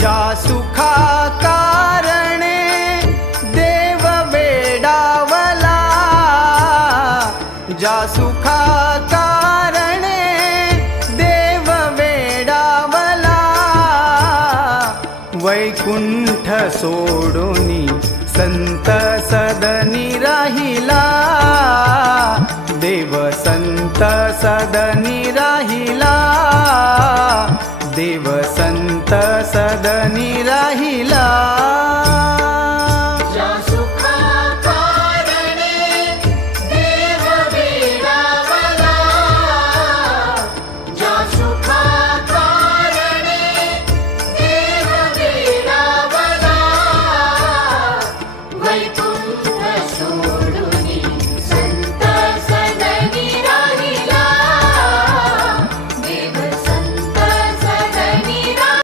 ज्या सुखा कारणे देव वेडावला, ज्या सुखा कारणे देव वेडावला, वैकुंठ सोडूनी संत सदनी राहिला, देव संत सदनी राहिला, देव संत सदनी राहिला।